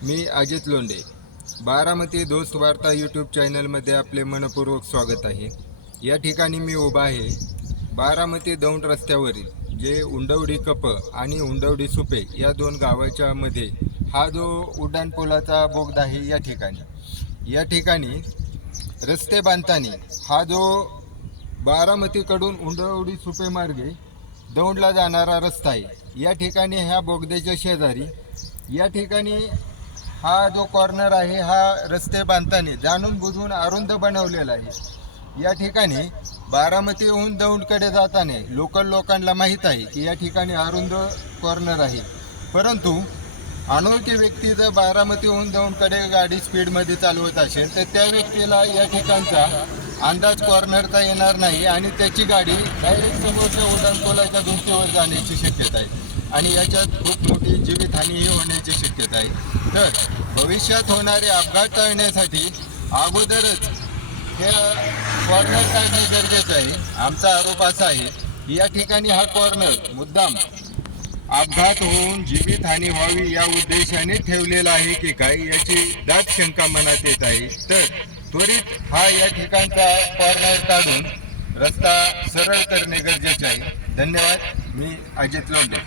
मी अजित लोंढे, बारामती दोस्त वार्ता यूट्यूब चॅनलमध्ये आपले मनपूर्वक स्वागत आहे। या ठिकाणी मी उभा आहे बारामती दौंड रस्त्यावरील जे उंडवडी कप आणि उंडवडी सुपे या दोन गावाच्या मध्ये हा जो उड्डाणपुलाचा बोगदा आहे या ठिकाणी रस्ते बांधताना हा जो बारामतीकडून उंडवडी सुपे मार्गे दौंडला जाणारा रस्ता आहे, या ठिकाणी ह्या बोगद्याच्या शेजारी या ठिकाणी हा जो कॉर्नर आहे हा रस्ते बांधताना जाणून बुजून अरुंद बनवलेला आहे। या ठिकाणी बारामतीहून दौंडकडे जाताना लोकांना माहीत आहे की या ठिकाणी अरुंद कॉर्नर आहे, परंतु अनोळखी व्यक्ती जर बारामतीहून दौंडकडे गाडी स्पीडमध्ये चालवत असेल तर त्या व्यक्तीला या ठिकाणचा अंदाज कॉर्नरचा येणार नाही आणि त्याची गाडी डायरेक्ट समोरच्या उड्डाणपुलाच्या भिंतीवर जाण्याची शक्यता आहे आणि याच्यात खूप मोठी जीवितहानीही होण्याची शक्यता आहे। तर भविष्यात होणारे अपघात टाळण्यासाठी अगोदरच हे कॉर्नर काढणे गरजेचं आहे। आमचा आरोप असा आहे की या ठिकाणी हा कॉर्नर मुद्दाम अपघात होऊन जीवितहानी व्हावी या उद्देशाने ठेवलेला आहे की काय याची दाट शंका मनात येत आहे। तर त्वरित हा या ठिकाणचा कॉर्नर काढून रस्ता सरळ करणे गरजेचे आहे। धन्यवाद। मी अजित लोंढे।